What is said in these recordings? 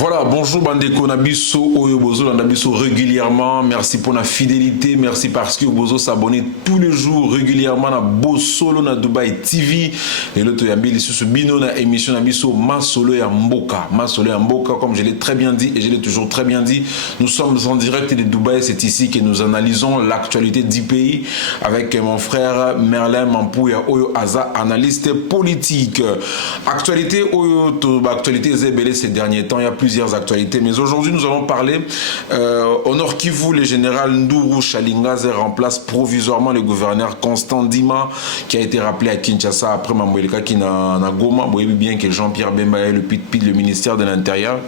Voilà, bonjour Bandeko Nabiso, Oyo Bozo, Nabiso régulièrement. Merci pour la fidélité, merci parce que Bozo s'abonne tous les jours régulièrement à Bosolo na Dubai TV. Et l'autre Yambi, sur ce bino na émission Nabiso Masolo et Mboka. Masolo et Mboka, comme je l'ai très bien dit et je l'ai toujours très bien dit, nous sommes en direct de Dubaï. C'est ici que nous analysons l'actualité du pays avec mon frère Merlin Mampouya Oyo Aza, analyste politique. Actualité Oyo, actualité Zébélé ces derniers temps. Il y a plusieurs actualités, mais aujourd'hui nous allons parler au Nord Kivu. Le général Ndourou Chalingaze remplace provisoirement le gouverneur Constant Dima qui a été rappelé à Kinshasa après Mamoueleka qui n'a Goma. Vous voyez bien que Jean-Pierre Bemba est le ministère de l'Intérieur,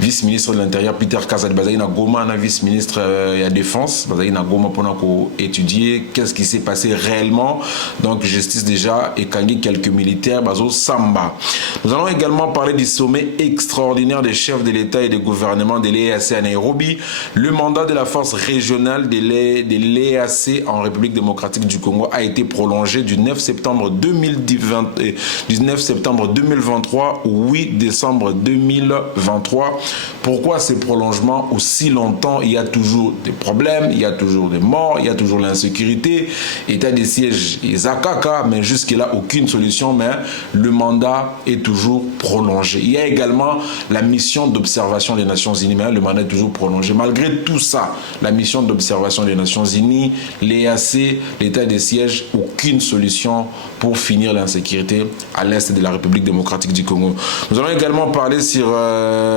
vice-ministre de l'Intérieur Peter Kazadi Bazaï na Goma, vice-ministre de la Défense Bazaï na Goma pour étudier qu'est-ce qui s'est passé réellement. Donc justice déjà et Kangi quelques militaires Bazo Samba. Nous allons également parler du sommet extraordinaire des chefs de l'État et des gouvernements de l'EAC à Nairobi. Le mandat de la force régionale de l'EAC en République démocratique du Congo a été prolongé du 9 septembre 2023 au 8 décembre 2023. Pourquoi ces prolongements aussi longtemps? Il y a toujours des problèmes, il y a toujours des morts, il y a toujours l'insécurité, état des sièges et Zakaka, mais jusque-là aucune solution, mais le mandat est toujours prolongé. Il y a également la mission d'observation des Nations Unies, mais le mandat est toujours prolongé. Malgré tout ça, la mission d'observation des Nations Unies, l'EAC, l'état des sièges, aucune solution pour finir l'insécurité à l'est de la République démocratique du Congo. Nous allons également parler sur...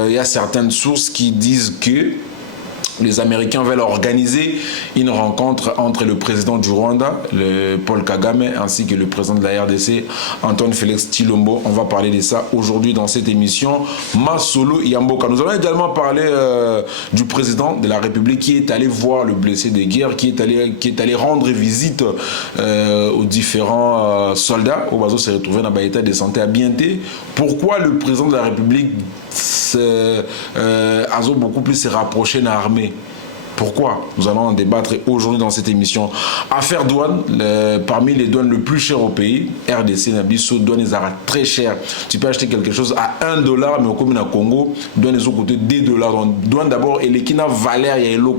il y a certaines sources qui disent que les Américains veulent organiser une rencontre entre le président du Rwanda, Paul Kagame, ainsi que le président de la RDC, Antoine Félix Tshilombo. On va parler de ça aujourd'hui dans cette émission Masolo Yamboka. Nous allons également parler du président de la République qui est allé voir le blessé de guerre, qui est allé rendre visite aux différents soldats. Obazo s'est retrouvé dans l'état de santé à Bienté. Pourquoi le président de la République a beaucoup plus se rapproché de l'armée? Pourquoi? Nous allons en débattre aujourd'hui dans cette émission. Affaire douane, parmi les douanes le plus chères au pays, RDC, Nabiso, douane les arrêts très cher. Tu peux acheter quelque chose à $1, mais au Congo, Congo, douane les autres côtés $2. Donc, douane d'abord, et les qui n'a valeur, il y a l'eau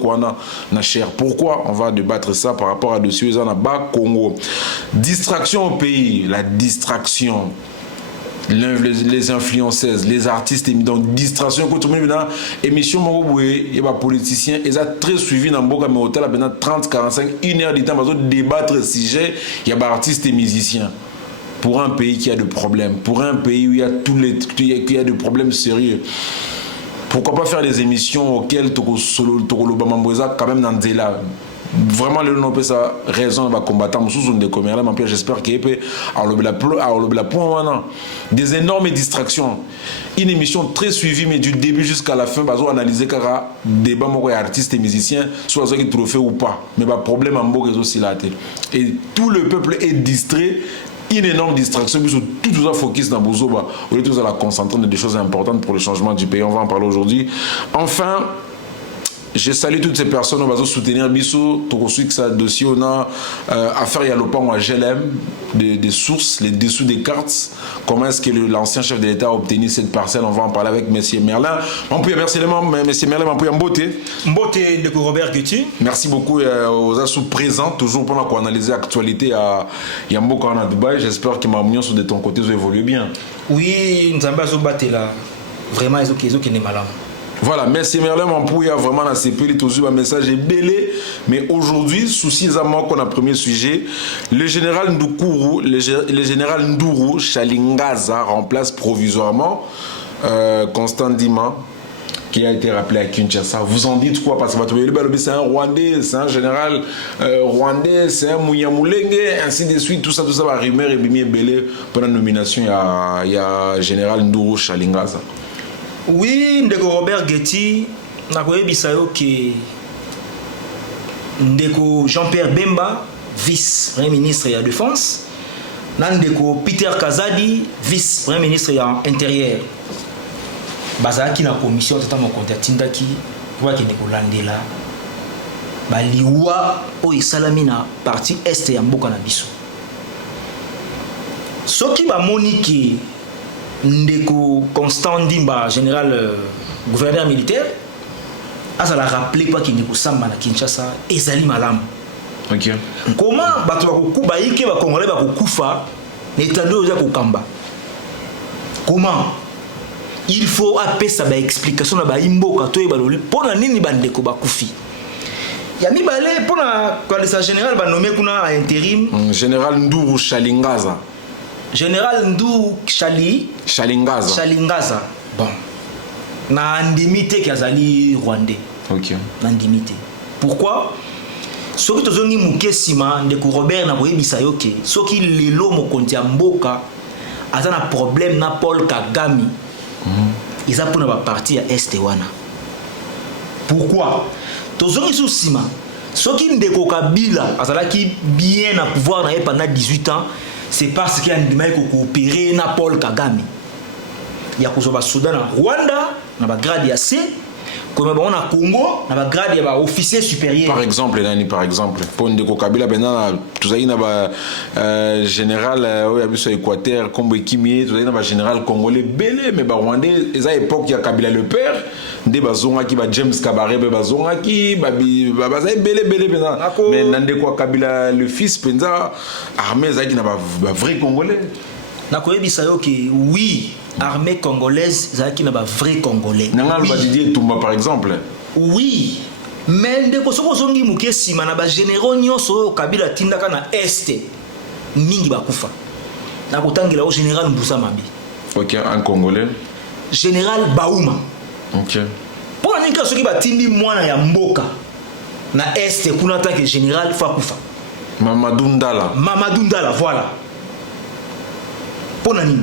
n'a cher. Pourquoi? On va débattre ça par rapport à dessus, ils en a bas Congo. Distraction au pays, la distraction. Les influenceuses, les artistes, donc distraction, quand on est émission, il y a des politiciens, ils ont très suivi dans le hôtel, 30, 45, 1 heure de temps, pour débattre le sujet, il y a des artistes et musiciens. Pour un pays qui a des problèmes, pour un pays où il y a il y a des problèmes sérieux, pourquoi pas faire des émissions auxquelles tu quand même dans des là. Vraiment, le nom peut ça raison va combattre sous des commerçants, mais j'espère qu'il peut des énormes distractions. Une émission très suivie, mais du début jusqu'à la fin, on analyser car débat mon artistes et musiciens, soit ceux qui trophée ou pas, mais pas problème en beau réseau aussi là. Et tout le peuple est distrait. Une énorme distraction, puisque tout ça focus dans Bozoba, au lieu de tout ça la concentrer dans des choses importantes pour le changement du pays. On va en parler aujourd'hui. Enfin, je salue toutes ces personnes, on va soutenir Bissou, Tokosuik, ça dossier, on a affaire Yalopan à GLM, des sources, les dessous des cartes, comment est-ce que l'ancien chef de l'État a obtenu cette parcelle, on va en parler avec M. Merlin. On peut merci M. Merlin, on peut y Mboté. Mboté de Robert Guetti. Merci beaucoup aux assous présents, toujours pendant qu'on analyse l'actualité à Yamboka en Dubaï. J'espère que ma munion de ton côté va évoluer bien. Oui, nous avons battu là. Vraiment, ils ont qui n'est malin. Voilà, merci Merlin Mampouya, vraiment dans ces pays, toujours un message est belé. Mais aujourd'hui, souci à moi qu'on a premier sujet, le général Ndourou Chalingaza remplace provisoirement Constant Dima, qui a été rappelé à Kinshasa. Vous en dites quoi? Parce que c'est un Rwandais, c'est un général rwandais, c'est un Mouyamoulenge, ainsi de suite, tout ça va rumeur et bimé belé pour la nomination, il y a général Ndourou Chalingaza. Oui, ndeko Robert Guetti, nakoyebisayo que ndeko Jean-Pierre Bemba, vice-premier ministre de la Défense, ndeko Peter Kazadi, vice-premier ministre de l'Intérieur. Bazaki na commission tata mon contactindaki, kwa ki ndeko Landela. Baliwa o isalami na partie est ya mboka na biso. Soki ba moniki ndeko Constant Ndimba, général gouverneur militaire azala rappelé pas qu'il n'y a pas na Kinshasa ezali malam. OK. Comment bato bakokuba yike ba congolais bakokufa netando za kokamba. Comment il faut appeler ça ba explication na ba imboka to ebaloli pona nini bandeko bakufi. Ya mibale pona coalition général ba nommé kuna à intérim Général Ndourou Chalingaza. Général Ndourou Chalingaza. Bon. Na indemnité kazali rwandais. OK. Na indemnité. Pourquoi? Soki tozongi mukesima ndeko Robert na boyebisa yoke soki lelo mokonzi ya mboka aza na problème na Paul Kagame ils a pour na parti ya este wana. Pourquoi? Tozongi sous sima soki ndeko Kabila azalaki bien na pouvoir na pendant 18 ans, c'est parce qu'il y a une coopérer na Paul Kagame. Il y a kozoba Soudan na Rwanda na ba grade ya C comme on a Congo na ba grade ya ba officier supérieur. Par exemple nani par exemple pour ndeko Kabila bena tuzali na ba général oya biso Équateur Kombo Kimie tuzali na ba général congolais belé mais ba rwandais eza époque ya Kabila le père nde bazonga ki ba James Kabaré be bazonga ki ba bazai belé bena mais ndeko Kabila le fils penza armée zaki na ba vrai congolais. Nakoyebisa yo que oui, armée congolaise zaki na ba vrai congolais. Nangal ba Didier Toumba par exemple. Oui. Mais ndeko soko zongi mukesi mana ba généraux nyonso Kabila tindaka na este mingi bakufa. Nakotangela au général Mbusa Mabi. OK, un congolais. Général Baouma. OK. Pour nika soki batindi mwana ya mboka na este kuna tant que général Fakufa. Mamadou Ndala, voilà. Pour nani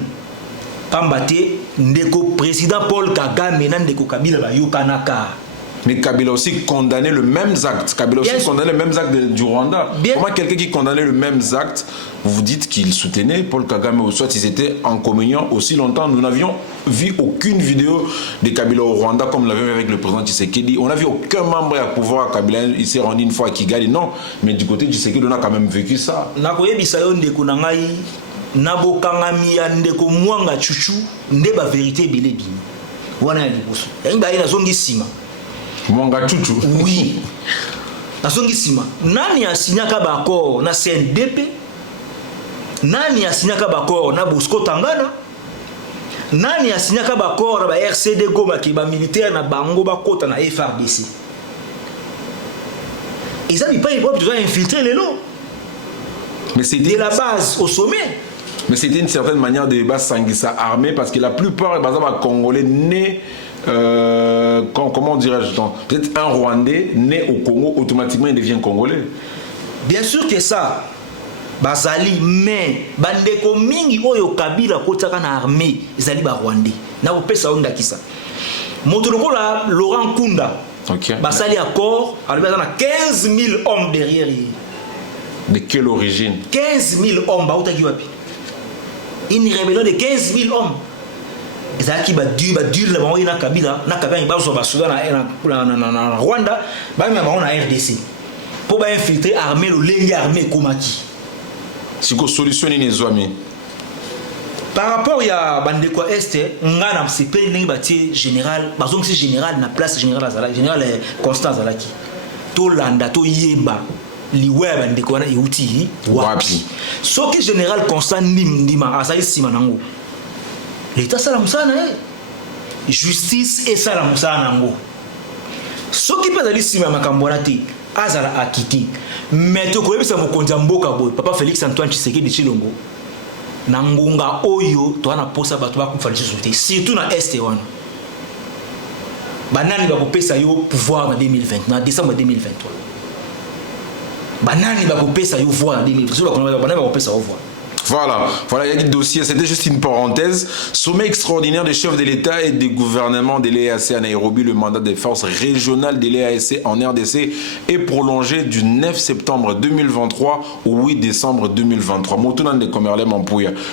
pambate ndeko président Paul Kagame na ndeko Kabila ba yokanaka. Mais Kabila aussi condamné le même acte. Kabila aussi condamné le même acte du Rwanda. Comment quelqu'un qui condamnait le même acte, vous dites qu'il soutenait Paul Kagame ou soit ils étaient en communion aussi longtemps. Nous n'avions vu aucune vidéo de Kabila au Rwanda comme l'avait avec le président Tshisekedi. On n'a vu aucun membre à pouvoir Kabila. Il s'est rendu une fois à Kigali. Non, mais du côté de Tshisekedi, on a quand même vécu ça. Nakoyebisa yo ndeko nangai nabokangami ya ndeko mwanga chuchu ndeba vérité belé bini. Wana ya liboso. Yanga ina zongi sima. Mwanga chuchu. Oui. Na zongi sima. Nani asinyaka bako na CNDP? Nani asinyaka bako na Bosco Tangana? Nani asinyaka bako na ba RCD Goma ki ba militaire na bango bakota na FRDC? Ils avaient pas besoin d'infiltrer les lots. Mais c'était de la base au sommet. Mais c'était une certaine manière de Sangisa armée parce que la plupart des Congolais nés, comment dirais-je, peut-être un Rwandais né au Congo, automatiquement il devient Congolais. Bien sûr que ça, Bazali, mais bandeko mingi oyo Kabila kotaka na armée, Zali ba Rwandais. Na opesa onda kisa. Motoloko la Laurent Kunda. OK. Basali accord, alors il y a 15 000 hommes derrière lui. De quelle origine? 15 000 hommes, une rébellion de 15 000 hommes. Ezaki ba dur la bango na Kabila ba so ba Soudan na Rwanda, ba na RDC. Pour ba infiltrer armée le lengi armée komaki. Siko solution ni nezwami. Par rapport ya bandeko este ngana msepeli lengi bati général, bazong si général na place général Azala, général Constant Azalaki. To landa to yeba liwe bandeko wana euti wapi. Soki général Constant Ndima azali sima nango. L'état salam sana justice et salam sana nango. Soki pe azali sima makambo na te azala akiti. Mais to koyebisa mokonzi mboka boy papa Félix Antoine Tshisekedi Tshilombo. Na ngonga oyo to ana posa bato bakufa lisusu surtout na este wana. Banani bakopesa yo pouvoir na 2020 na décembre 2023. Banani bakopesa yo pouvoir na 2023. Banani bakopesa yo pouvoir. Voilà, il y a des dossiers. C'était juste une parenthèse. Sommet extraordinaire des chefs de l'État et du gouvernement de l'EAC à Nairobi. Le mandat des forces régionales de l'EAC en RDC est prolongé du 9 septembre 2023 au 8 décembre 2023.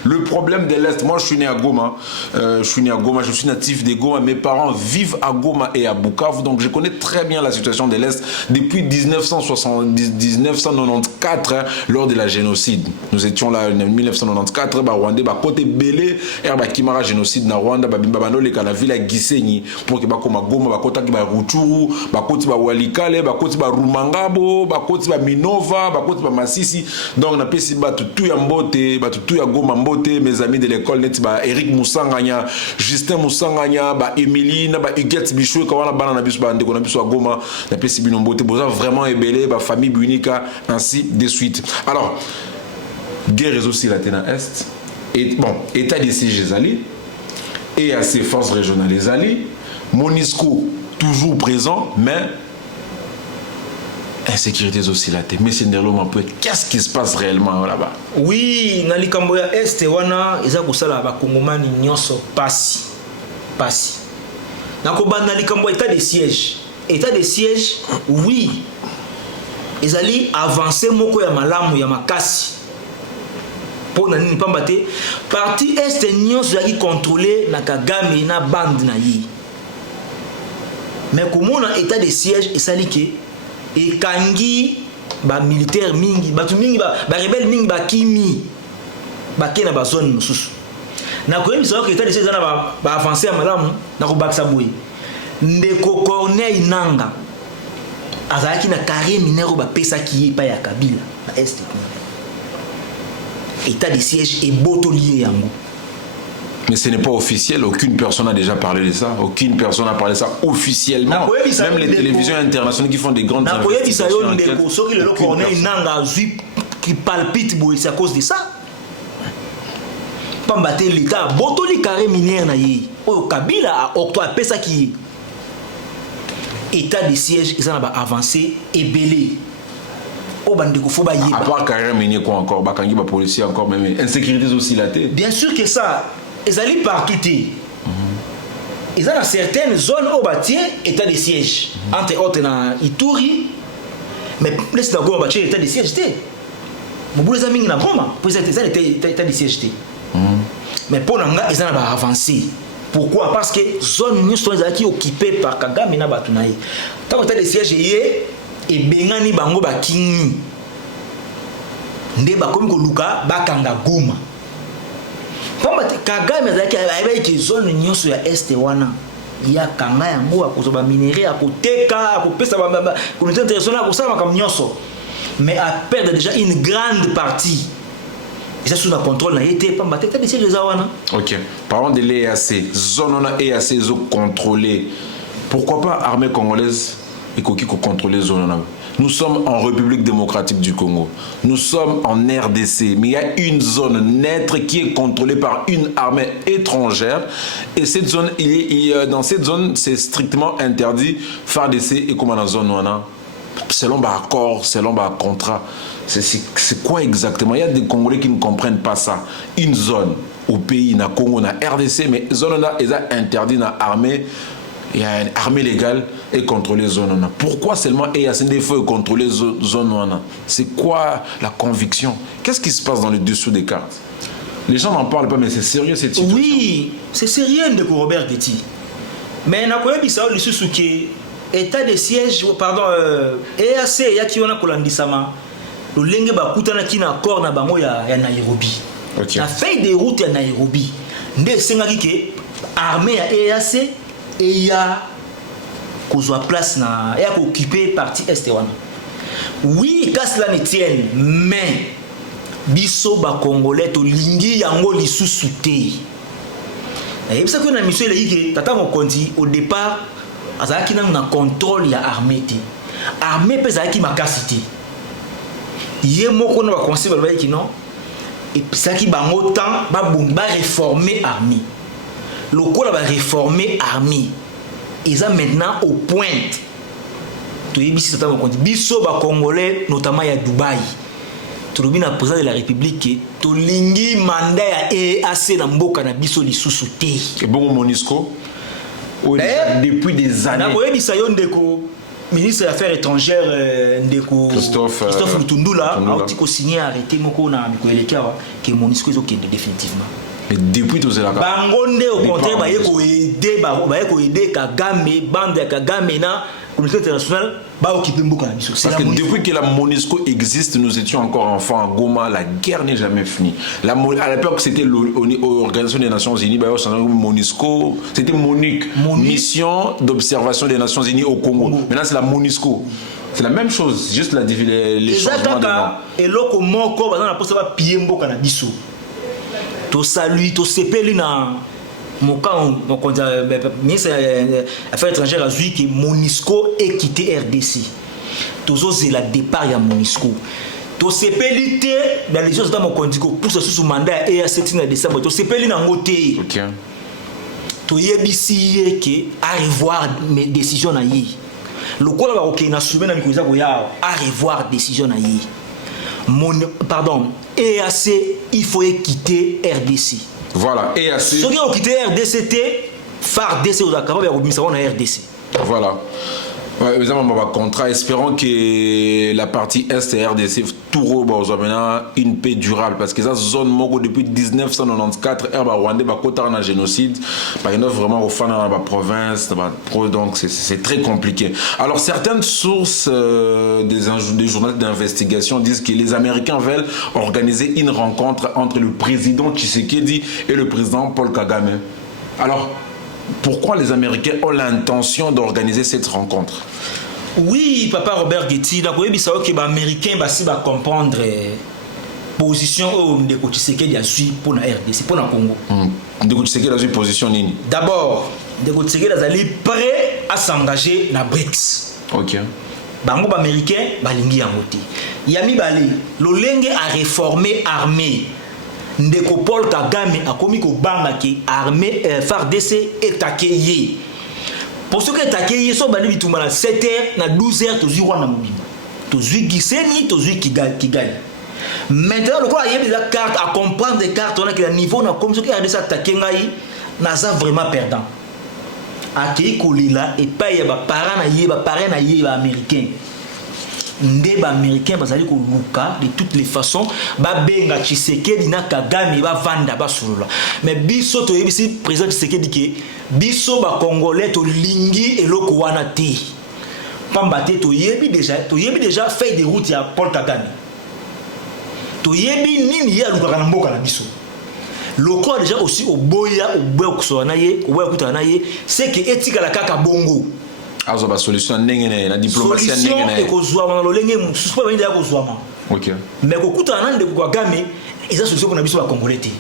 Le problème de l'Est, moi je suis né à Goma. Je suis natif de Goma. Mes parents vivent à Goma et à Bukavu. Donc je connais très bien la situation de l'Est depuis 1994 lors de la génocide. Nous étions là en 1994 ba Rwandais ba côté belé er ba kimara génocide na Rwanda ba bimba bando leka la ville ya Gisenyi pour que ba koma Goma ba kota ki ba Rutshuru ba koti ba Walikale ba koti ba Rumangabo ba koti ba Minova ba koti ba Masisi. Donc na pesi ba tout ya mbote ba tout ya Goma mbote, mes amis de l'école net ba Eric Musanganya, Justin Musanganya, ba Emiline, ba Huguette Bichou ka wana bana na biso ba ndeko na biso ya Goma na pesi bino mbote boza vraiment ebelé ba famille Bunika ainsi de suite. Alors guerre aussi la tena est et bon état de siège les alliés et à ses forces régionales les alliés, MONUSCO toujours présent mais insécurité aussi la tête. Mais c'est un peu qu'est-ce qui se passe réellement là-bas? Oui, na likambo ya este wana eza kusala ba kongomani nyonso pasi na ko banda likambo état de siège oui ezali avancer moko ya malamu ya makasi pona nini pamba te parti este nyonso yaki contrôler na Kagame na bande na yi mais komona état de siège esali ke ekangi ba militaire mingi batu mingi ba rebelle mingi ba kimi ba kena ba zone mususu na koyebisa ko état de siège na ba avancer malamu na ko bakisa boye ndeko Corneille Nanga azalaki na carré minero ba pesa ki pa ya Kabila na est état de siège et botolier yango. Mais ce n'est pas officiel, aucune personne n'a déjà parlé de ça, aucune personne n'a parlé de ça officiellement. Même les télévisions internationales qui font des grandes investigations. Le Corneille Nanga qui palpite, c'est à cause de ça. Pambate l'État, botoli carré minière na ye. Au Kabila a octroyé pesa qui état de siège, ils ont avancé et belé. À part carrière minière quoi encore, bakangi ba policier encore même insécurité aussi la tête. Bien sûr que ça, ils allaient partout. Ils ont dans certaines zones au bâti état de siège. Entre autres dans Ituri, mais laisse dans Goma bâti état de siège té. Mon boulot les amis na Goma, pour ça état de siège té. Mais pour nanga ils ont avancé. Pourquoi? Parce que zone nous sont qui occupée par Kagame na Batunaï. Tant état de siège et bengani bango ba kingi nde ba komi ko luka bakanga Goma pamba te Kagame azaki ayeba ke zone nyonso ya este wana ya kanga yango akozoba minerai akoteka akopesa ba communauté internationale akosala makam nyonso mais a perdre déjà une grande partie et ça sous le contrôle na été pamba te tadi ces wana. OK, parlons de l'EAC, zone on a EAC zo contrôlé. Pourquoi pas armée congolaise et qui contrôler les zones. Nous sommes en République démocratique du Congo. Nous sommes en RDC. Mais il y a une zone neutre qui est contrôlée par une armée étrangère. Et cette zone, dans cette zone, c'est strictement interdit FARDC et comme dans la zone selon l'accord, selon le contrat. C'est quoi exactement? Il y a des Congolais qui ne comprennent pas ça. Une zone au pays, na Congo, na RDC, mais zone là, ils ont interdit na armée. Il y a une armée légale et contrôler zone. Pourquoi seulement EACND faut contrôler zone? C'est quoi la conviction? Qu'est-ce qui se passe dans le dessous des cartes? Les gens n'en parlent pas, mais c'est sérieux cette situation. Oui, c'est sérieux de Robert Getty. Mais na koyebi ça le sous qui état de siège pardon EAC ya ki ona kolandisama le lenge ba kutana ki na accord na bango ya Nairobi. Okay. La feuille de route ya Nairobi. Nde sengaki ke armée ya EAC et il y a qu'on place na et à occuper partie est wana. Oui, quand cela ne tienne, mais biso ba congolais to lingi yango lisusu te. Et ça que na mission le yiki tata mo konti au départ azaki na contrôle ya armée te. Armée pesa ki makasité. Yé moko na ba conseil ba yiki non. Et puis ça qui bango temps ba réformer armée. Le corps va réformer l'armée. Ils sont maintenant au point. Tu sais, biso ba Congolais, notamment à Dubaï. Tu as vu le président de la République, tu lingi mandat ya EAC na mboka na biso lisusu te. Et bon MONUSCO depuis des années. Na koyebi sa yo ndeko ministre des Affaires étrangères ndeko Christophe Lutundula a aussi signé arrêté moko na biko elekea que MONUSCO ezokende définitivement. Mais depuis tout cela. Bangonde au contraire ba ko aider Kagame, bande ya Kagame na communauté internationale ba occuper mboka na biso. Parce que depuis que la MONUSCO existe, nous étions encore enfants à Goma, la guerre n'est jamais finie. À l'époque, c'était l'Organisation des Nations Unies, bah, MONUSCO, c'était MONUC, Mission d'observation des Nations Unies au Congo. Maintenant, c'est la MONUSCO. C'est la même chose, juste les changements de nom. Et loko moko ba na posa ba pied mboka na biso. To salut, to sepeli na moka on ministre affaires étrangères a dit que MONUSCO est quitté RDC. Tozo c'est la départ ya MONUSCO. To sepeli te dans les choses dans mon condiko pour ce sous mandat et à 7 décembre to sepeli na ngote. OK. To yebisi que à revoir mes décisions na yi. Lokola ba OK na soumen na mikoza ko ya à revoir décision na yi. Pardon, EAC, il faut quitter RDC. Voilà, EAC. Ceux qui ont quitté RDC, FARDC ou capable de RDC. Voilà. Ouais, mais un contrat. Espérons que la partie Est et RDC tout maintenant une paix durable parce que ça zone Mogo depuis 1994 Rwanda un génocide par exemple vraiment au fin de la province donc c'est très compliqué. Alors certaines sources des journalistes d'investigation disent que les Américains veulent organiser une rencontre entre le président Tshisekedi et le président Paul Kagame. Alors pourquoi les Américains ont l'intention d'organiser cette rencontre? Oui, papa Robert Getty, d'accord, il faut que les Américains va comprendre position de Tshisekedi a suivi pour la RDC, pour le Congo. De Tshisekedi a suivi position nini? D'abord, de Tshisekedi est prêt à s'engager dans BRICS. OK. Bango américain balingi yangote. Yami balé, l'olenge a réformé armée. Ndeko Paul Kagame a commis ko banga ki armée FARDC est accueilli. Pour ce qui est accueilli, so bali bitumba na 7h na 12h to zui wana mobimba. To zui Gisenyi, to zui Kigali. Maintenant le quoi y a la carte à comprendre des cartes on a que le niveau na comme ce qui a déjà attaqué ngai na ça vraiment perdant. Accueilli kolila et pas y a ba parents na yé ba américain. Ndeba américain bazali ko luka de toutes les façons ba benga Tshisekedi na Kagame ba vanda ba solola mais biso to yebisi président Tshisekedi ke biso ba congolais to lingi eloko wana te pamba te to yebi déjà fait des routes ya Paul Kagame to yebi nini ya luka na mboka na biso loko déjà aussi oboya kusona ye oboya kutana ye c'est que etika la kaka bongo azo ba solution ndenge na diplomatie ndenge na solution ekozwa na lolenge mususu ba ndenge ekozwa ma OK mais kokuta na ndeko kwa Kagame eza solution pour na biso ba congolais te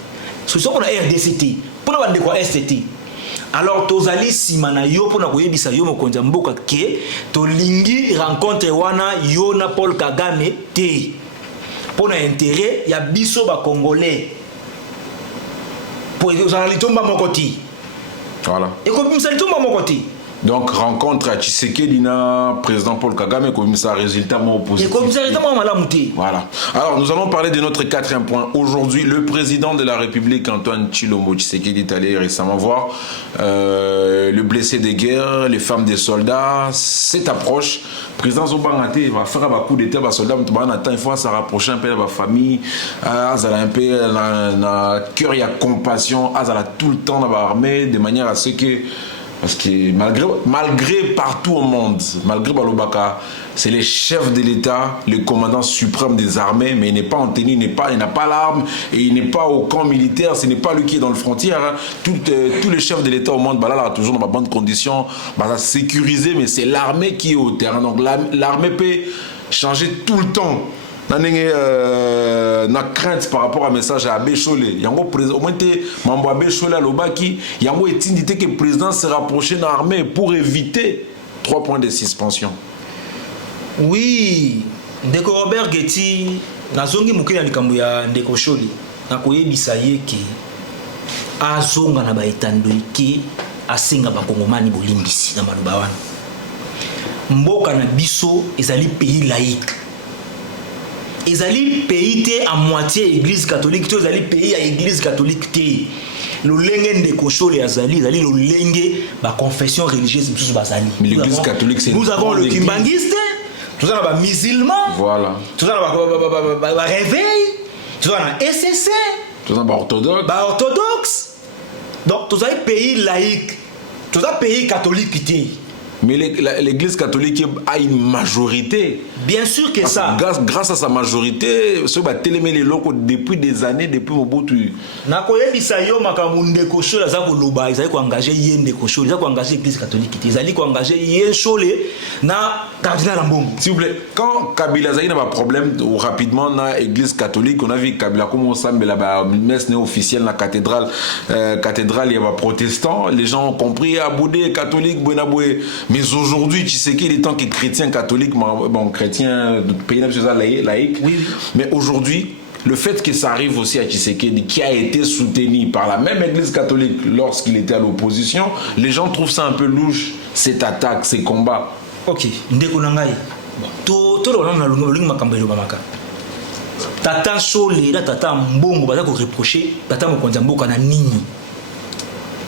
solution pour na RDC pour na bande kwa ST alors tozali sima na yo pour na koyebisa yo mokonza mboka ke to lingi rencontre wana yo na Paul Kagame te pour na intérêt ya biso ba congolais pour ça litomba mokoti voilà et comme ça litomba mokoti. Donc rencontre à Tshisekedi na président Paul Kagame comme ça résultat opposé. Et comme ça résultat malamuté. Voilà. Alors nous allons parler de notre quatrième point. Aujourd'hui, le président de la République Antoine Tshilombo Tshisekedi est allé récemment voir le blessé de guerre, les femmes des soldats. Cette approche, président Zobangate va faire un coup d'état, les soldats il faut se rapprocher un peu de la famille, azala un peu na cœur il y a compassion, azala tout le temps dans l'armée de manière à ce que parce que malgré partout au monde, malgré Balobaka, c'est le chef de l'État, le commandant suprême des armées, mais il n'est pas en tenue, il n'a pas l'arme, et il n'est pas au camp militaire, ce n'est pas lui qui est dans le frontière. Hein. Tous les chefs de l'État au monde, là, toujours dans de bonnes conditions, sécurisé, mais c'est l'armée qui est au terrain. Donc l'armée peut changer tout le temps. Na crainte par rapport à message à Abécholé. Yango au moins mambo Abécholé à Lobaki, yango est indiqué que le président s'est rapproché de l'armée pour éviter 3 points de suspension. Oui, Ndeko Robert Getty nazongi mukina likambo ya Ndeko Sholi na koyebisa ye ke azonga na ba etandoli ke asenga ba kongomani bolimbisi na maloba wana. Mboka na biso ezali pays laïque. Ezali pays te à moitié église catholique, to ezali pays à église catholique te. Le lenge Ndeko Sholi azali, ezali le lenge ba confession religieuse mususu bazali. Mais l'église catholique c'est nous avons le kimbangiste, nous avons les musulmans, voilà. nous avons le réveil, nous avons le SSC, Tout ça, orthodoxe. Orthodoxe. Donc, tout ça est pays laïque. Tout ça pays catholique. Mais l'église catholique a une majorité. Bien sûr que ça. Grâce à sa majorité, ceux qui ont télémé les locaux depuis des années, depuis Mobutu. Ils ont engagé l'église catholique. Ils ont engagé na cardinal Ambongo. S'il vous plaît, quand Kabila a eu un problème rapidement dans l'église catholique, on a vu Kabila comme on semble la messe officielle dans la cathédrale, il y a des protestants, les gens ont compris, Aboudé, catholique, Bouenaboué. Mais aujourd'hui, tu sais qu'il est temps que chrétien catholique, bon, chrétien, pays laïque, oui. Mais aujourd'hui, le fait que ça arrive aussi à Tshisekedi, qui a été soutenu par la même église catholique lorsqu'il était à l'opposition, les gens trouvent ça un peu louche, cette attaque, ces combats. Ok, ndeko nangai. To na lungu makambo yo bamaka. Tata Chole, tata Mbongo baza ko reprocher, tata Mokonzi mboka na nini.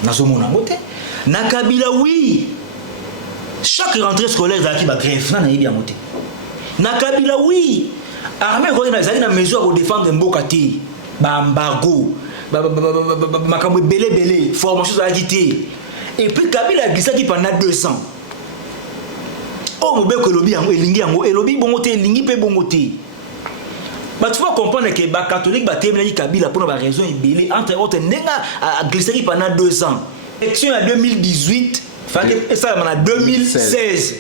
Nazomona ngote. Na Kabila oui. Chaque rentrée scolaire zaki ba grève na yebi amote. Na Kabila oui. Armée ko na zali na mesure pour défendre mboka te. Ba embargo. Makambo belé formation zaki te. Et puis Kabila a glissé pendant 2 ans. Oh, mon bébé, elobi yango elingi yango elobi bongo te elingi pe bongo te. Bah tu vas comprendre que les catholiques ba témoigner Kabila pour une raison ebele entre autres nenga a glissé pendant 2 ans. Élection en 2018, ça en 2016.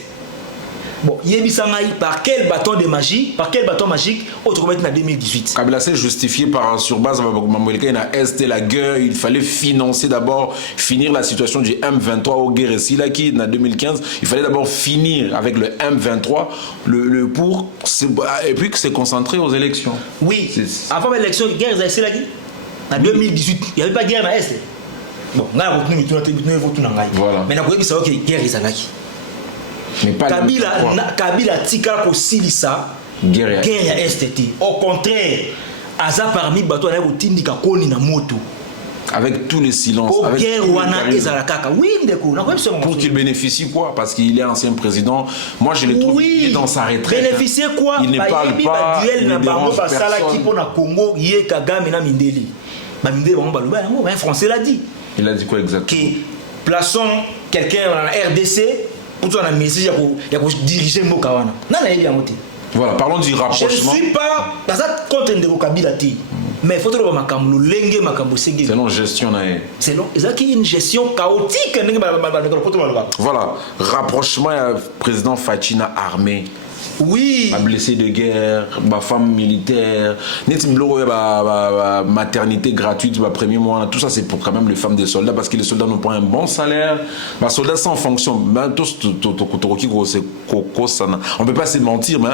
Bon, Yebisangaï, par quel bâton de magie, par quel bâton magique, autre commettre en 2018. Kabila s'est justifié sur base de Est la guerre. Il fallait financer d'abord, finir la situation du M23 au guerre ici, là, qui en 2015. Il fallait d'abord finir avec le M23 pour, et puis se concentrer aux élections. Oui, avant l'élection, guerre ici, là, en 2018, il n'y avait pas de guerre dans l'Est. Bon, on a retenu tout. Voilà. Mais on a dit que guerre ici, là. Kabila tika ko silisa guerre ya STT. Au contraire, aza parmi bato na ko tindika koni na moto. Avec tous les silences. Pour qu'il bénéficie quoi? Parce qu'il est ancien président. Moi je le trouve il est dans sa retraite. Bénéficier quoi? Il ne parle pas. Il ne dérange personne. Congo, yé Kagame na Mindeli. Ba Mindeli un français l'a dit. Il a dit quoi exactement? Que plaçons quelqu'un en RDC pour toi un message pour diriger Mokawana. Voilà, parlons du rapprochement. Je ne suis pas contre Ndeko Kabila. Mais il faut que makambo lenge makambo senge. C'est non gestion nae. C'est non, c'est une gestion chaotique. Voilà, rapprochement président Fachina armé. Oui. Ma blessé de guerre, ma femme militaire, ma maternité gratuite, ma premier mois, tout ça c'est pour quand même les femmes des soldats parce que les soldats n'ont pas un bon salaire. Les soldats sont en fonction. On peut pas se mentir, mais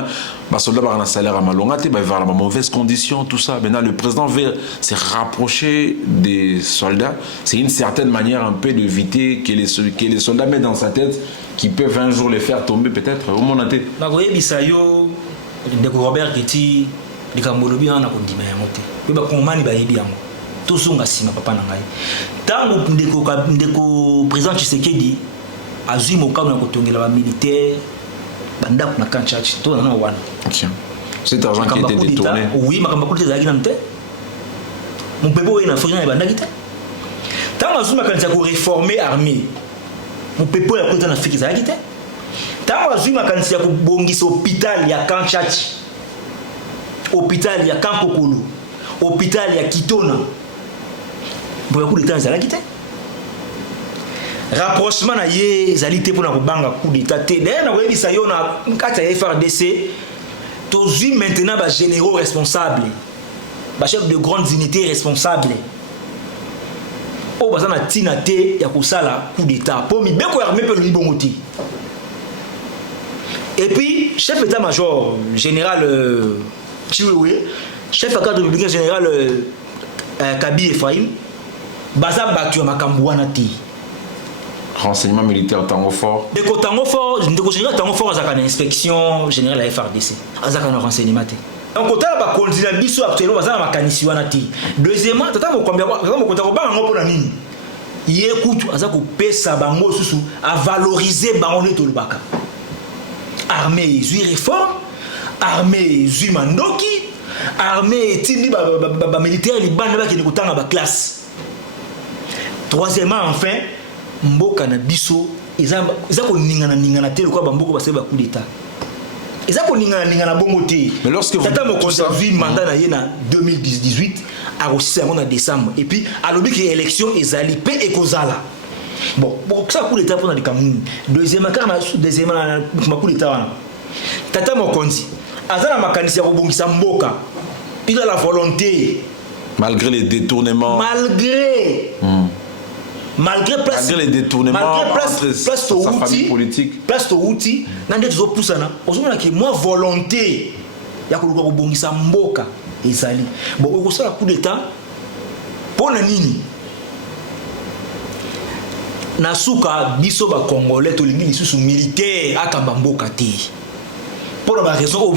les soldats ont un salaire à malongate, vers la mauvaise condition, tout ça. Maintenant, le président veut se rapprocher des soldats. C'est une certaine manière un peu d'éviter que les soldats mettent dans sa tête qui peuvent un jour les faire tomber peut-être au monde entier. Magoye bisayo ndeko Robert Keti likamolobi na kondima yango te. Pe ba komani ba yebi yango. To sunga sima papa na ngai. Tango ndeko président Tshisekedi azui mokano na kotongela ba militaire banda na Kanchachi to na wana. OK. Cet argent qui a été détourné. Oui, makamba kote za gina nte. Mon bebo ina fori na banda gite. Tango azui makanisa ko réformer armée. Mon peuple a côté en Afrique ça a quitté. Tant que je makanisi ya kubongisa hôpital ya Kanchachi, hôpital ya Kampokolo, hôpital ya Kitona. Pour coup d'état ça a quitté. Rapprochement na ye zalité pour na banga coup d'état. D'ailleurs na webi ça yo na kata FRDC. Tozu maintenant ba généraux responsables. Ba chef de grandes unités responsables. Oh, bazana tina te ya kusala coup d'état pour mi beko armé pe libongoti. Et puis chef d'état-major général Chiwewe, chef cadre républicain général Kabi Ephraim baza batu ya makambo wana ti. Renseignement militaire tango fort. Deko tango fort, ndeko général tango fort azaka na inspection générale à FRDC. Azaka na renseignement te. Donc côté ba konzila biso actuellement baza na makanisi wana ti. Deuxièmement, tata mo kombia mo kota ko ba ngo pona nini? Ye kutu azaka ko pesa bango susu a valoriser bango ne to lubaka. Armée zui réforme, armée zui mandoki, armée etindi ba militaire libanda ba kini kutanga ba classe. Troisièmement enfin mboka na biso eza ko ningana te ko ba mboko ba se ba coup d'état. Eza ko ningana bongo te. Mais lorsque vous tata mo conserver mandat na yena 2018 a reçu en décembre et puis a lobby que élection ezali pe ekozala. Bon ça coup d'état pour na Cameroun. Deuxième coup d'état. Tata Mokonzi azana makanisi ya kobongisa mboka. Il a la volonté malgré les détournements malgré les détournements place sa famille politique place to outil nande zo pusana ozomona ke moi volonté ya koluka kobongisa mboka ezali bon okosala coup d'état pona nini na suka biso ba congolais to lingi lisusu militaire akamba mboka te pour la raison où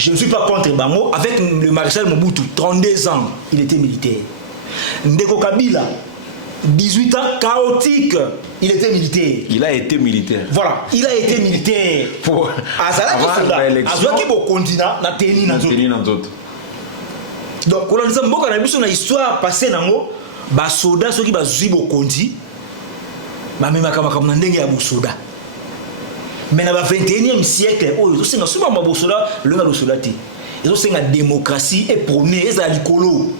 je ne suis pas contre Bango. Avec le maréchal Mobutu, 32 ans, il était militaire. Ndeko Kabila, 18 ans, chaotique, il était militaire. Il a été militaire. Voilà, il a été militaire. Pour donc, quand on a une histoire passée dans les soldats qui ont suivi au Kondi, même si soldats. Mais dans le 21e siècle, ils ont souvent la démocratie et prôné les alikolo.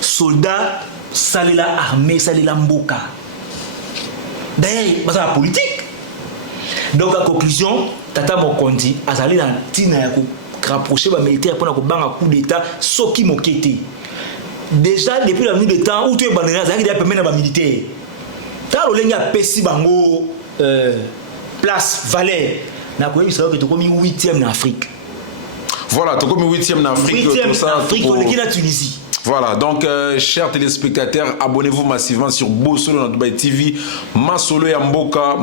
Soldats, salila armée, salila mboka. D'ailleurs, c'est la politique. Donc, la conclusion, Tata Mokonzi, azali na tina ya ko rapprocher ba militaire pour na ko banga coup d'état soki mokete. Déjà depuis la nuit de temps où tu es bandera, ça qui a permis na ba militaire. Ta lo lenga pesi bango place Valais na ko yebisa que to komi 8e en Afrique. Voilà, to komi 8e en Afrique, 8e en Afrique pour la Tunisie. Voilà, donc chers téléspectateurs, abonnez-vous massivement sur Bosolo Dubai TV. Masolo Yamboka,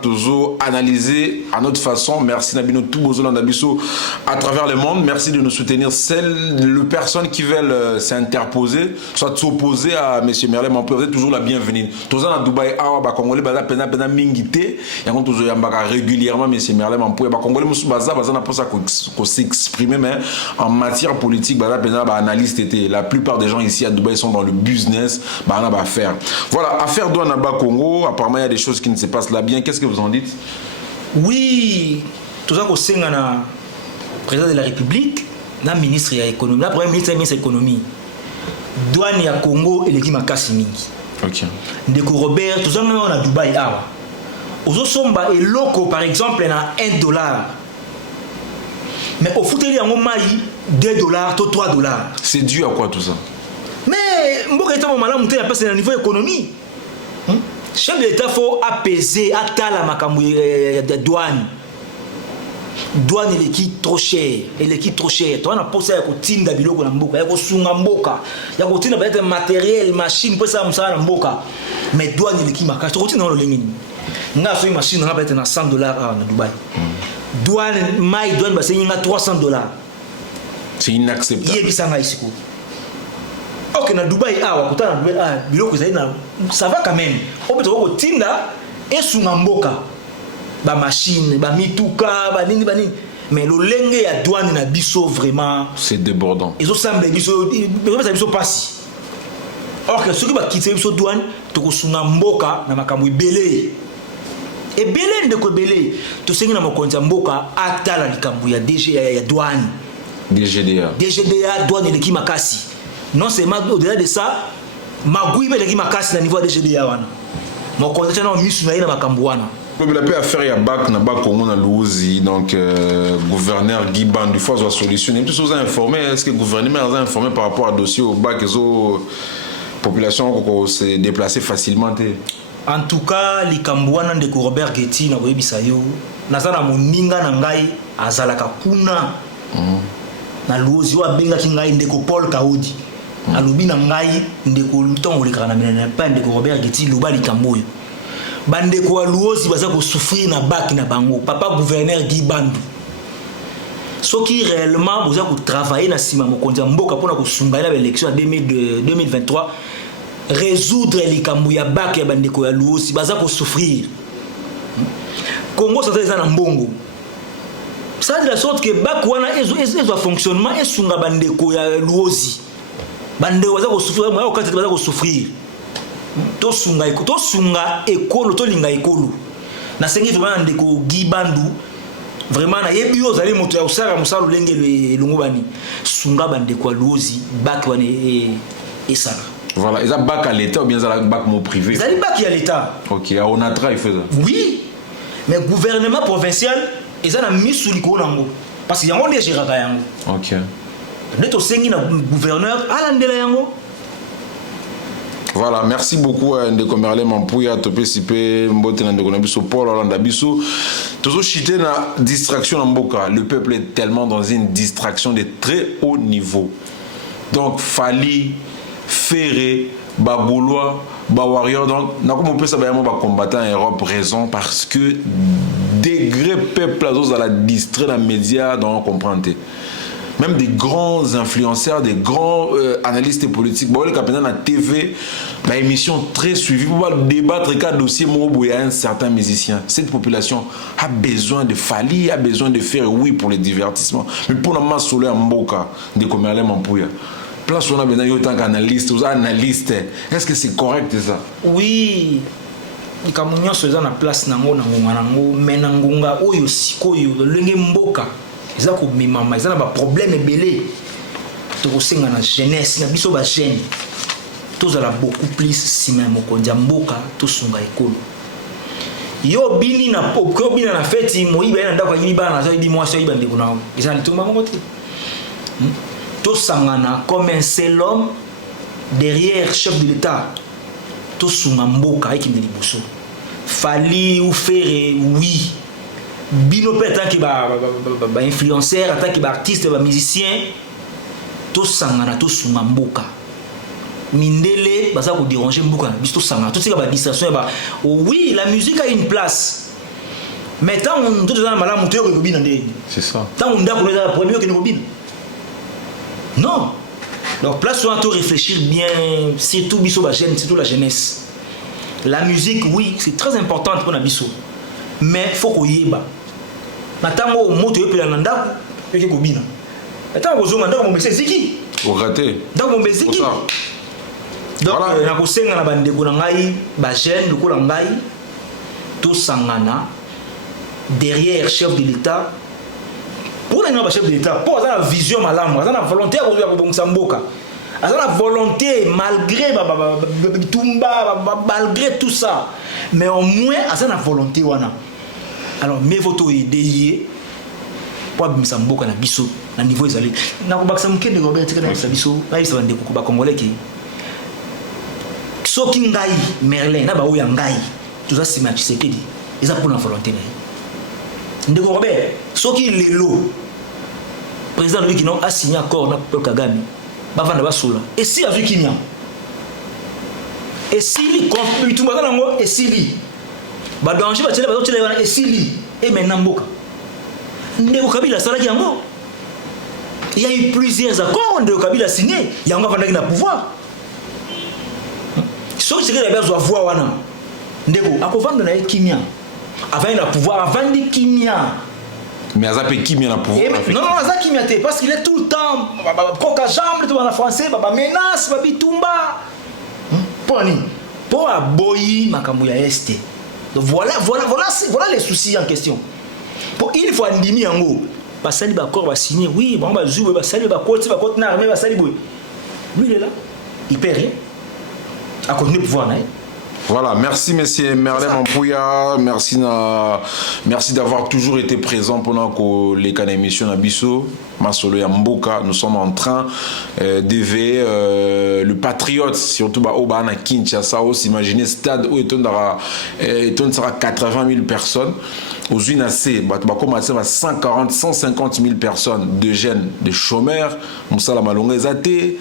toujours analysé à notre façon. Merci Nabino tout Bosolo Nabiso à travers le monde. Merci de nous soutenir. Les personnes qui veulent s'interposer, soit s'opposer à M. Merlin Mampoy, vous êtes toujours la bienvenue. Toujours à Dubaï, à Congolais, pena mingité, et on toujours Yambaka régulièrement M. Merlin Mampoy, Congolais Moussoubaza, n'a pas ça qu'on s'exprimer, mais en matière politique, pena analyse. La plupart des gens ici à Dubaï sont dans le business, on a affaire. Voilà, affaire douane à Bas-Congo, apparemment il y a des choses qui ne se passent là bien. Qu'est-ce que vous en dites? Oui, tout ça qu'on sait, président de la République, le ministre de l'économie, le premier ministre de l'économie, douane à Congo et l'équipe Makassi Mingi. Ok. Ndeko Robert, tout ça on a Dubaï. Aux Osomba et locaux, par exemple, il y a $1. Mais au foot, il y a $2, $3. C'est dû à quoi tout ça? Mais Mboka est un moment là, il y a un niveau économie. Chef de l'État faut apaiser, atala makambu de douane. Douane il est trop cher, il est trop cher. Toi on a posé à kotinda biloko na mboka, ya kosunga mboka, ya kotinda peut-être matériel, machine pour ça na mboka. Mais douane il est makasi, kotinda na lengini. Nga so machine na peut-être na $100 à Dubaï. Douane c'est $300. C'est inacceptable. Ok, na Dubaï, ça va quand même. On peut trouver Tinda et Sungamboka. Ba machine, ba mituka, ba nini. Mais le lenge ya douane na biso vraiment. C'est débordant. Ils ont semblé biso passi. Or que ceux qui va quitter biso douane, to Sungamboka na makambo belé. Et belé de ko belé. To sengi na mokonza mboka atala likambo ya DG ya douane. DGDA douane de Kimakasi. Non seulement au-delà de ça, Magui de Kimakasi na niveau de DGDA wana. Mon contact na misu na ina makambo wana. Il a pu affaire ya bac na bas Congo na Louzi, donc gouverneur Guy Bandu fois soit solutionné. Tout ça informé, est-ce que le gouvernement a informé par rapport à dossier au bac et aux populations qui se déplacer facilement? En tout cas, les Cambouana de Robert Getty na Webisayo, nazana moninga na ngai azalaka kuna. Na Louzi wa benga kingai ndeko Paul Kaudi. Alobi na ngai ndeko lutongo likana na pa ndeko Robert Getty lobali kamboyo. Bandeko wa Louzi baza ko souffrir na bac na bango. Papa gouverneur Guy Bandu. Ce qui réellement vous a travailler na sima mokonzi mboka pona ko sunga la élection en 2023. Résoudre les Kambuya bac ya bandeko ya Louzi baza ko souffrir. Congo ça na mbongo. ça de la sorte que bakwana ezo fonctionnement et sunga bandeko ya luozi bandeko baza ko souffrir moi okati baza ko souffrir to sunga ekolo to linga ekolo na sengi vraiment ndeko gibandu vraiment na yebi yo zali moto ya usara musalo lenge le lungobani sunga bandeko ya luozi bakwana et ça. Voilà, ils ont bac à l'État ou bien ils ont bac mon privé? Ils ont bac à l'État. Ok, à Onatra, il fait ça. Oui, mais le gouvernement provincial, ils ont mis sous l'icône. Parce qu'il y a un gérant. Ok. Nous avons un gouverneur à l'Andelay. Voilà, merci beaucoup à Ndekomerle Mampouya, Topesipe, Mbote Ndekonabiso, Paul Olandabiso. Toujours chité na distraction en Mboka. Le peuple est tellement dans une distraction de très haut niveau. Donc, Fali, Ferré, Baboulois, Warrior, donc, on peut savoir que combattant en Europe, raison parce que degré peuple à la distrait dans les médias, donc on comprend. Même des grands influenceurs, des grands analystes politiques, bon, les capitaines à la TV, une émission très suivie pour débattre quel dossier où il y a un certain musicien. Cette population a besoin de Fali, a besoin de faire oui pour le divertissement. Mais pour la masse solaire en Mboka, de Komerle Mampouya. Place on a besoin d'autant qu'analyste, aux analystes. Est-ce que c'est correct ça? Oui. Quand on a na place nango mais nangonga oyo sikoyo lenge Mboka. Ils ont un problème belé. Tu as une jeunesse, tu as une jeune. Tu as beaucoup plus si même au Mboka, tu as une école. Yo bini na poko bini na fête moi iba na ndako yiba na zo di moi so iba ndeko na. Ils ont tout maman côté. Tu sangana comme un seul homme derrière chef de l'État. Tu as une Mboka avec une liboso. Fali ou faire oui. Bino peut tant que ba influenceur, tant que ba artiste, ba musicien, to sangana to sunga Mboka. Mindele baza ko déranger Mboka, biso sangana, to sika ba distraction ba. Oui, la musique a une place. Mais tant on tout dans malamu to ko bina ndé. C'est ça. Tant on ndako les premier que ne bina. Non. Donc place on doit réfléchir bien, surtout biso ba jeune, surtout la jeunesse. La musique oui, c'est très important pour na biso. Mais faut qu'on y ait. Natango moto yopela na ndako eke kobina. Natango zonga ndako mo ziki. Au raté. Ndako mo ziki. Donc na ko senga na bandeko na ngai ba jeune lokola ngai to sangana derrière chef de l'État. Pour na ba chef de l'État, pour ça la vision malamu, ça la volonté ko ya kobongisa Mboka. Ça la volonté malgré Tumba malgré tout ça. Mais au moins ça la volonté wana. Alors mais votre idée pour bimisa Mboka na biso na niveau ezali na ko bakisa mukende Robert tika na biso na isa bande ko ba congolais ki soki ngai Merlin na ba oya ngai tuza sima Tshisekedi eza pour la volonté na ndeko Robert soki lelo président lui qui non a signé accord na Paul Kagame ba vanda ba sola et si azu kimia et si li conflit tout bazana ngo et si li ba danger ba tele ba tele wana et si li et maintenant Mboka ndeko Kabila salaki yango. Il y a eu plusieurs accords ndeko Kabila signé yango vanda na pouvoir. So c'est que la besoin voir wana ndeko akovanda na kimia avant na pouvoir avant de kimia. Mais Azapé Kimia na pouvoir. Non, Azapé Kimia parce qu'il est tout le temps coca jambe tout en français, baba menace, babi tumba. Poni. Pour aboyi makambo ya este. Donc voilà les soucis en question. Pour il faut andimi yango. Basali ba corps va signer. Oui, bon ba jouer basali ba côté na armée basali boy. Lui il est là. Il perd rien. À continuer pouvoir na. Voilà, merci monsieur Merlin Mampouya, merci d'avoir toujours été présent pendant que les canaux émissions à Bisso, Masolo et Mboka, nous sommes en train d'éveiller le patriote, surtout au Bana Kinshasa, imaginez stade où il sera 80 000 personnes, aux UNAC, commencer à 140, 150 000 personnes de jeunes, de chômeurs, Moussa la Malonga Zate,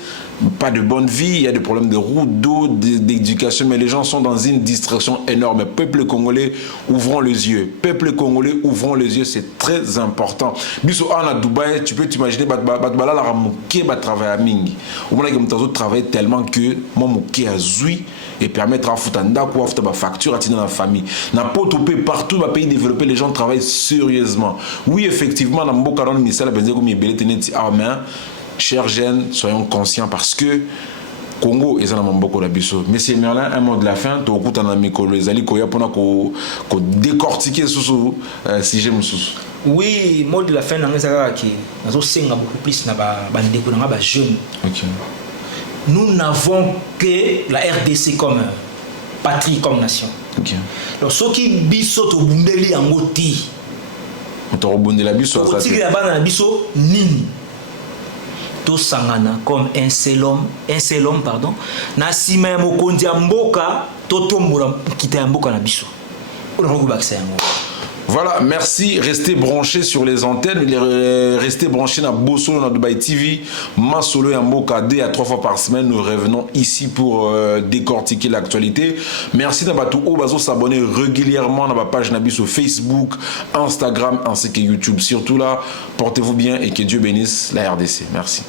pas de bonne vie, il y a des problèmes de route, d'eau, d'éducation, mais les gens sont dans une distraction énorme. Peuple congolais, ouvrons les yeux. Peuple congolais, ouvrons les yeux, c'est très important. Biso à Dubaï, tu peux t'imaginer, Batbala la ramouké va travailler à Mingi. Au moment où tu travailles tellement que mon mouké a zoui et permettre à Futanda quoi, à facture à dans la famille. N'a pas tout partout, dans pays développé, les gens travaillent sérieusement. Oui, effectivement, dans beaucoup de ministères, la benze comme il est ah mais chers jeunes, soyons conscients parce que Congo est dans beaucoup d'abisso. Monsieur Merlin, un mot de la fin, tu as écouté dans mes collègues, les alliés pour décortiquer sous si j'aime sous. Oui, mot de la fin, nous sommes beaucoup plus dans jeunes. Nous n'avons que la RDC comme patrie, comme nation. Donc, ceux qui biso to bundeli en goti. On rebondit la biso. On tire la bande la biso nini. To sangana comme un seul homme, pardon. Na sima mokonzi mboka to tombola kita mboka na biso. On va baksa yango. Voilà, merci. Restez branchés sur les antennes. Restez branchés dans Bossolo, dans Dubai TV. Masolo et Mboka 2 à 3 fois par semaine. Nous revenons ici pour décortiquer l'actualité. Merci d'avoir s'abonner régulièrement dans ma page Nabi sur Facebook, Instagram ainsi que YouTube. Surtout là, portez-vous bien et que Dieu bénisse la RDC. Merci.